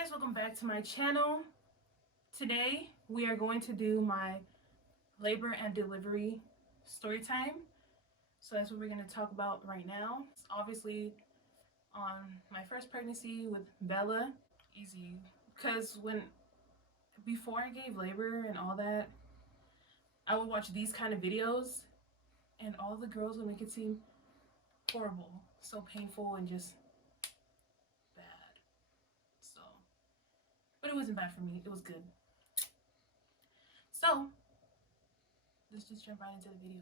guys, welcome back to my channel. Today we are going to do my labor and delivery story time. So that's what we're going to talk about right now. It's obviously on my first pregnancy with Bella. Easy, because before I gave labor and all that, I would watch these kind of videos and all the girls would make it seem horrible, so painful and just bad. So, but it wasn't bad for me, it was good. So let's just jump right into the video.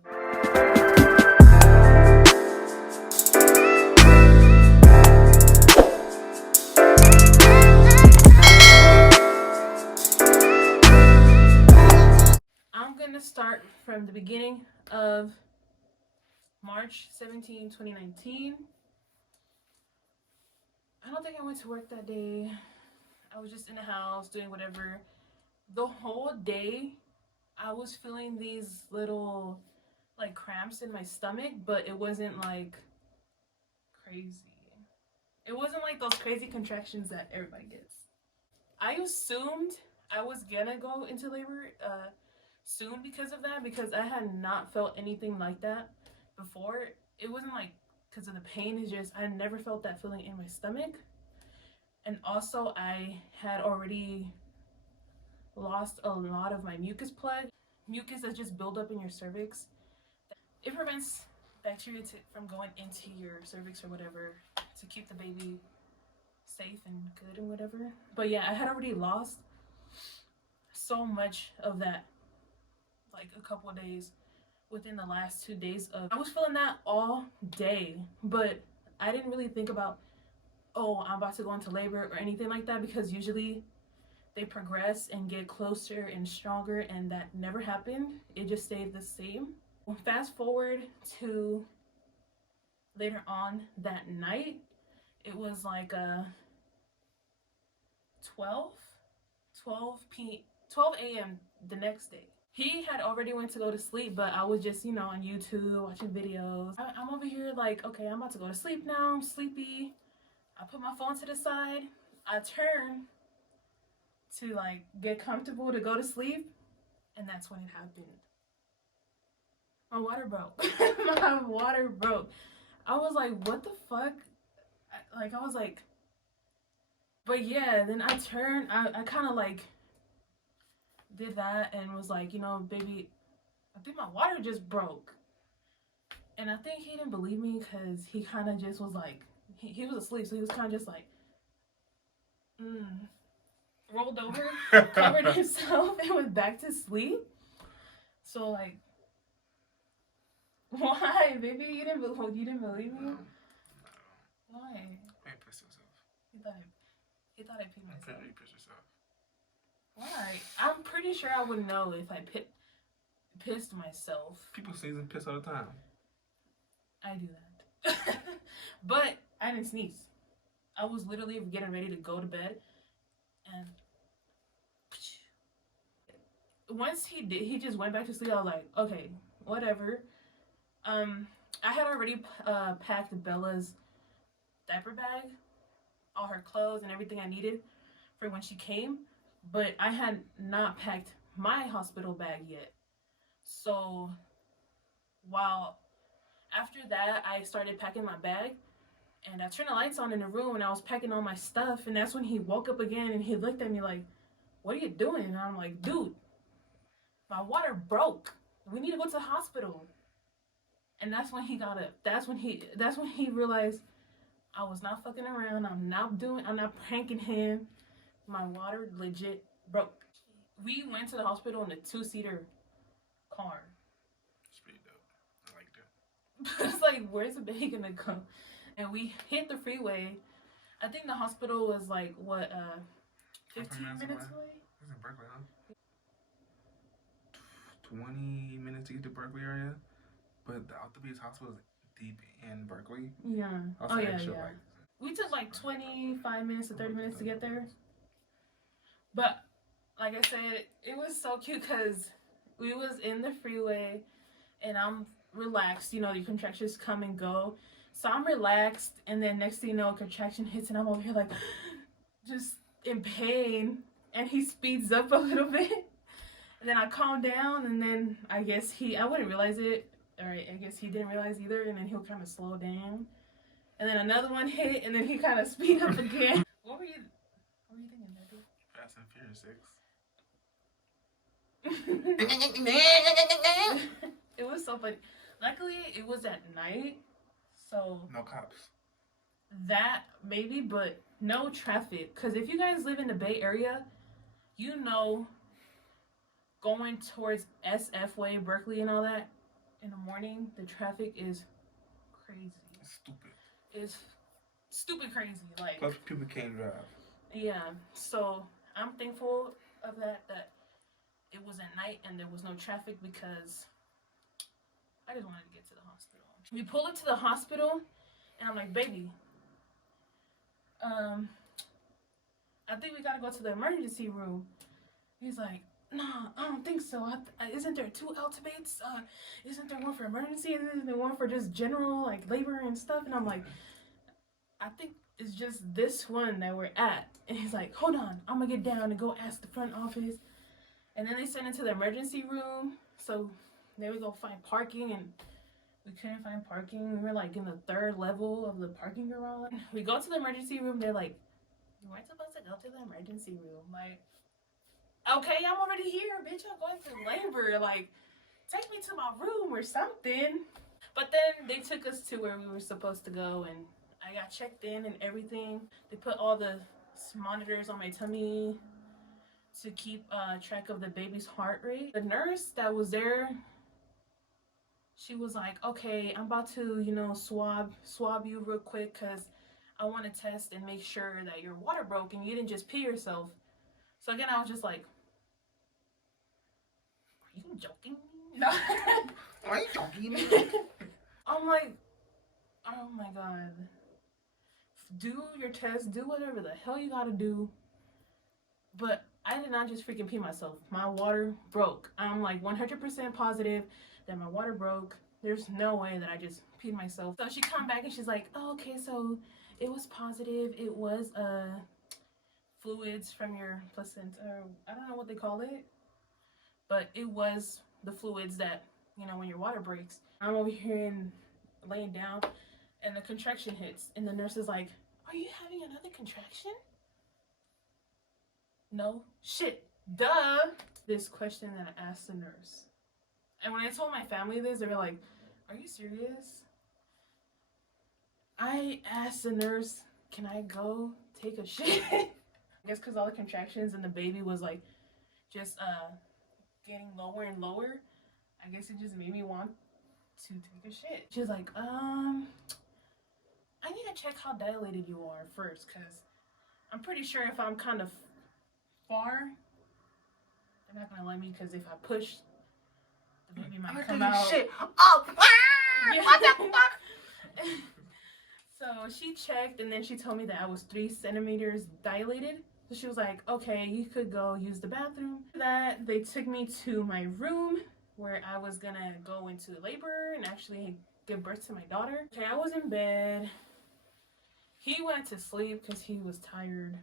I'm gonna start from the beginning of March 17, 2019. I don't think I went to work that day. I was just in the house doing whatever. The whole day I was feeling these little like cramps in my stomach, but it wasn't like crazy. It wasn't like those crazy contractions that everybody gets. I assumed I was gonna go into labor soon because of that, because I had not felt anything like that before. It wasn't like because of the pain, it's just I never felt that feeling in my stomach. And also I had already lost a lot of my mucus plug. Mucus that just build up in your cervix. It prevents bacteria from going into your cervix or whatever, to keep the baby safe and good and whatever. But yeah, I had already lost so much of that, like a couple of days within the last 2 days of. I was feeling that all day, but I didn't really think about, oh, I'm about to go into labor or anything like that, because usually they progress and get closer and stronger, and that never happened. It just stayed the same. Fast forward to later on that night, it was like 12 a.m. the next day. He had already went to go to sleep, but I was just, on YouTube watching videos. I'm over here like, okay, I'm about to go to sleep now. I'm sleepy. I put my phone to the side. I turn to like get comfortable to go to sleep, and that's when it happened. My water broke. My water broke. I was like, what the fuck? I was like, but yeah, then I turned, I kind of like did that and was like, baby, I think my water just broke. And I think he didn't believe me, because he kind of just was like, he was asleep, so he was kind of just like, rolled over, covered himself, and went back to sleep. So like, why, baby? You didn't believe me? Why? He pissed himself. He thought I peed myself. I'm pretty he pissed himself. Why? I'm pretty sure I would know if I pissed myself. People sneeze and piss all the time. I do that. But I didn't sneeze. I was literally getting ready to go to bed, and once he did, he just went back to sleep. I was like, okay, whatever. I had already packed Bella's diaper bag, all her clothes and everything I needed for when she came, but I had not packed my hospital bag yet. So after that, I started packing my bag, and I turned the lights on in the room, and I was packing all my stuff, and that's when he woke up again, and he looked at me like, what are you doing? And I'm like, dude, my water broke. We need to go to the hospital. And that's when he got up. That's when he realized I was not fucking around. I'm not pranking him. My water legit broke. We went to the hospital in a 2-seater car. It's pretty dope. I liked it. It's like, where's the baby gonna go? And we hit the freeway. I think the hospital was like, what, 15 minutes away? It's in Berkeley, huh? 20 minutes to get to Berkeley area. But the orthopedic hospital is deep in Berkeley. Yeah. Also yeah. Like, we took like 25 minutes to 30 minutes to get there. But like I said, it was so cute because we was in the freeway and I'm relaxed. Your contractions come and go. So I'm relaxed, and then next thing you know, a contraction hits and I'm over here like, just in pain, and he speeds up a little bit. And then I calm down, and then I guess I wouldn't realize it, or I guess he didn't realize either, and then he'll kind of slow down. And then another one hit, and then he kind of speed up again. What were you thinking, baby? Fast and Furious 6. It was so funny. Luckily, it was at night, so No cops. that maybe, but no traffic. Because if you guys live in the Bay Area, you know, going towards SF Way, Berkeley, and all that in the morning, the traffic is crazy. Stupid. It's stupid crazy. Like, plus people can't drive. Yeah. So I'm thankful of that it was at night and there was no traffic, because I just wanted to get to the hospital. We pull up to the hospital, and I'm like, baby, I think we gotta go to the emergency room. He's like, nah, I don't think so. Isn't there 2 Altibates? Isn't there one for emergency? Isn't there one for just general, like, labor and stuff? And I'm like, I think it's just this one that we're at. And he's like, hold on, I'm gonna get down and go ask the front office. And then they sent into the emergency room. So they would go find parking, and we couldn't find parking. We were like in the 3rd level of the parking garage. We go to the emergency room. They're like, you weren't supposed to go to the emergency room. Like, okay, I'm already here, bitch. I'm going through labor. Like, take me to my room or something. But then they took us to where we were supposed to go, and I got checked in and everything. They put all the monitors on my tummy to keep track of the baby's heart rate. The nurse that was there, she was like, okay, I'm about to, swab you real quick, because I want to test and make sure that your water broke and you didn't just pee yourself. So again, I was just like, are you joking? No. Are you joking me? I'm like, oh my God. Do your test, do whatever the hell you gotta do. But I did not just freaking pee myself. My water broke. I'm like 100% positive that my water broke. There's no way that I just peed myself. So she come back and she's like, oh, okay, so it was positive. It was fluids from your placenta. I don't know what they call it. But it was the fluids that, when your water breaks. I'm over here and laying down, and the contraction hits. And the nurse is like, are you having another contraction? No. Shit. Duh. This question that I asked the nurse. And when I told my family this, they were like, are you serious? I asked the nurse, can I go take a shit? I guess because all the contractions and the baby was like just getting lower and lower. I guess it just made me want to take a shit. She was like, I need to check how dilated you are first, because I'm pretty sure if I'm kind of far, they're not gonna let me, because if I push, the baby might come out. Shit. Oh, yeah. What the fuck? So she checked, and then she told me that I was 3 centimeters dilated. So she was like, okay, you could go use the bathroom. After that, they took me to my room where I was gonna go into labor and actually give birth to my daughter. Okay, I was in bed. He went to sleep because he was tired.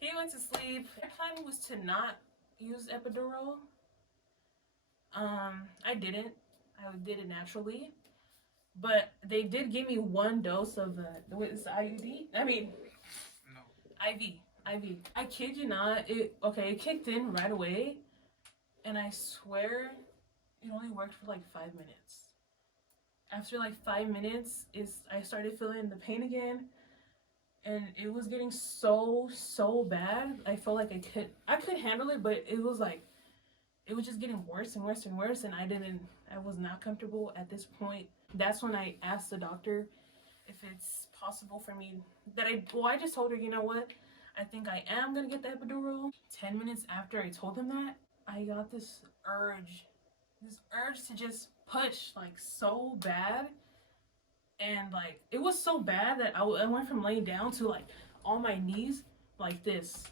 He went to sleep. My plan was to not use epidural. I didn't. I did it naturally. But they did give me 1 dose of the IUD. I mean, no. IV. I kid you not. It kicked in right away. And I swear it only worked for like 5 minutes. After like 5 minutes, I started feeling the pain again. And it was getting so bad. I felt like I could handle it, but it was just getting worse and worse and worse, and I was not comfortable at this point. That's when I asked the doctor if it's possible for me I just told her, you know what? I think I am gonna get the epidural. 10 minutes after I told him that, I got this urge to just push like so bad. And like it was so bad that I went from laying down to like on my knees like this,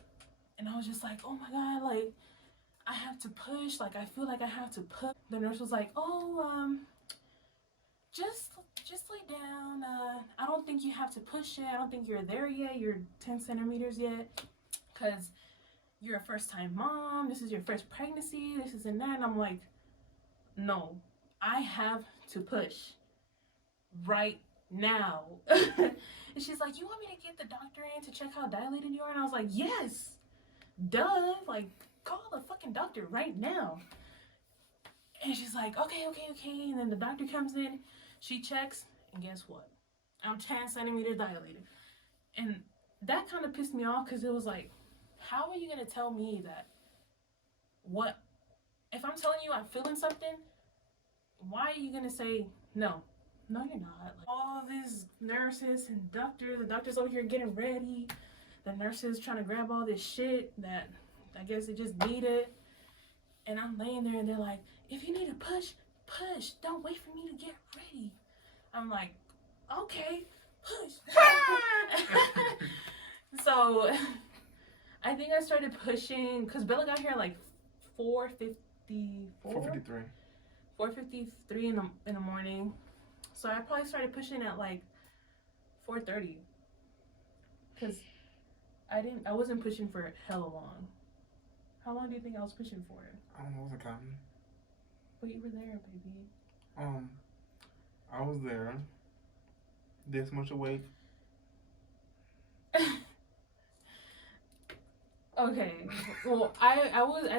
and I was just like, oh my God, like I have to push, like I feel like I have to push. The nurse was like, oh, just lay down. I don't think you have to push it. I don't think you're there yet. You're 10 centimeters yet, because you're a first-time mom. This is your first pregnancy. This is and that. And I'm like, no, I have to push right now. And she's like, you want me to get the doctor in to check how dilated you are? And I was like, yes, duh. Like, call the fucking doctor right now. And she's like, okay. And then the doctor comes in, she checks, and guess what? I'm 10 centimeters dilated. And that kind of pissed me off, because it was like, how are you going to tell me that? What? If I'm telling you I'm feeling something, why are you going to say no? No, you're not. Like, all these nurses and doctors, the doctors over here getting ready. The nurses trying to grab all this shit that I guess they just needed. And I'm laying there and they're like, if you need to push, push. Don't wait for me to get ready. I'm like, okay, push. So I think I started pushing because Bella got here like 4:53 in the morning. So I probably started pushing at like 4:30, because I wasn't pushing for hella long. How long do you think I was pushing for? I don't know, I wasn't counting. But you were there, baby. I was there. This much awake. Okay. Well, I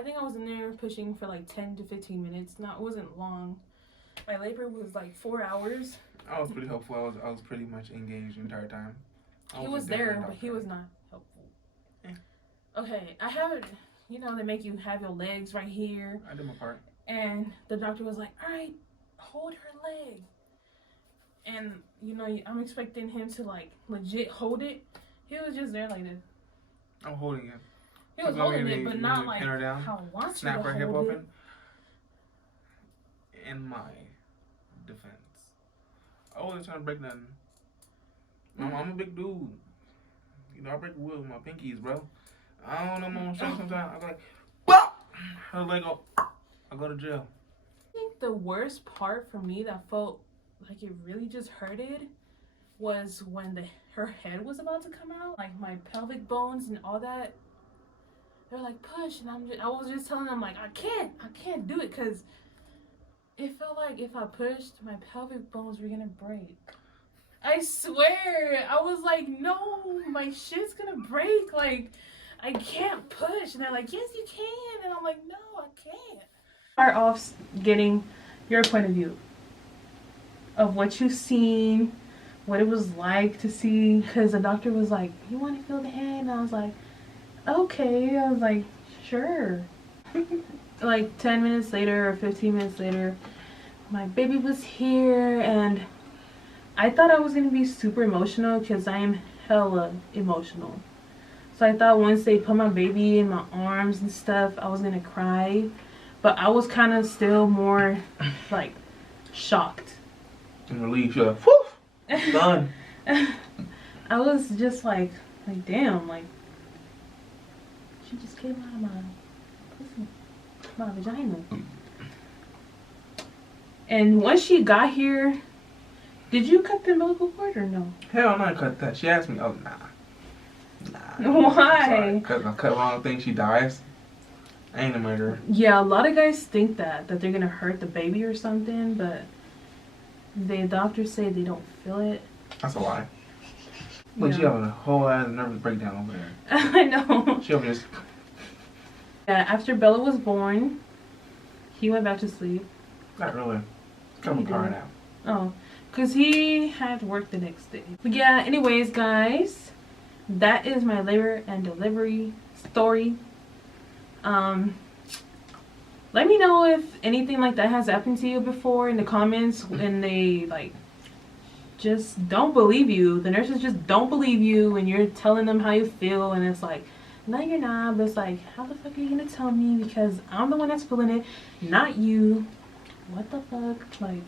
think I was in there pushing for like 10 to 15 minutes. It wasn't long. My labor was like 4 hours. I was pretty helpful. I was pretty much engaged the entire time. He was there, but he was not helpful. Yeah. Okay, I have, they make you have your legs right here. I did my part. And the doctor was like, all right, hold her leg. And, I'm expecting him to, like, legit hold it. He was just there like this. I'm holding it. He was holding it, but not like down, how I want you to snap her hip hold it. open. In my defense, I wasn't trying to break nothing. I'm a big dude. I break wood with my pinkies, bro. I don't know my strength sometimes. I go like, BOP! Her leg go, I go to jail. I think the worst part for me that felt like it really just hurted was when her head was about to come out. Like my pelvic bones and all that. They're like, push. And I was just telling them, like, I can't do it, because it felt like if I pushed, my pelvic bones were gonna break. I swear. I was like, no, my shit's gonna break. Like, I can't push. And they're like, yes, you can. And I'm like, no, I can't. Start off getting your point of view of what you've seen, what it was like to see. Because the doctor was like, you want to feel the hand? And I was like, okay. I was like, sure. Like 10 minutes later or 15 minutes later, my baby was here, and I thought I was going to be super emotional, because I am hella emotional. So I thought once they put my baby in my arms and stuff, I was going to cry. But I was kind of still more like shocked. And relief, you're like, whew, done. I was just like damn, like she just came out of my pussy, my vagina. And once she got here, did you cut the umbilical cord or no? Hell no, I cut that. She asked me, oh, nah. Why? Because I cut wrong thing, she dies. I ain't a murderer. Yeah, a lot of guys think that they're gonna hurt the baby or something, but the doctors say they don't feel it. That's a lie. But she having a whole ass nervous breakdown over there. I know. She over just. Yeah, after Bella was born, he went back to sleep. Not really. Come apart now. Oh, because he had work the next day. But yeah, anyways, guys, that is my labor and delivery story. Let me know if anything like that has happened to you before in the comments, and they like just don't believe you. The nurses just don't believe you when you're telling them how you feel, and it's like, no, you're not. But it's like, how the fuck are you gonna tell me, because I'm the one that's feeling it, not you? What the fuck? Like,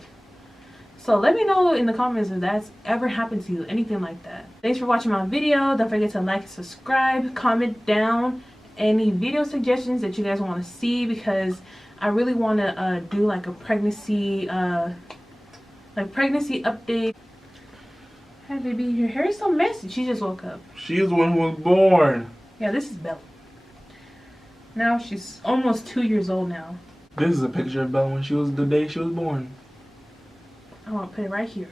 so let me know in the comments if that's ever happened to you, anything like that. Thanks for watching my video. Don't forget to like and subscribe. Comment down any video suggestions that you guys want to see, because I really want to do like a pregnancy Like pregnancy update. Hi baby, your hair is so messy. She just woke up. She's the one who was born. Yeah, this is Bella. Now she's almost 2 years old now. This is a picture of Bella when she was the day she was born. I want to put it right here.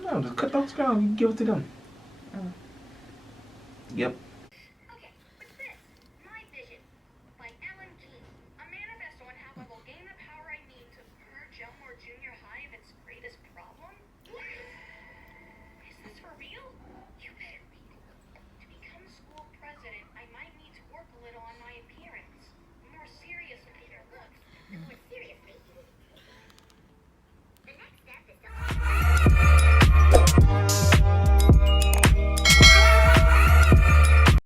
No, just cut those down. You give it to them. Oh. Yep.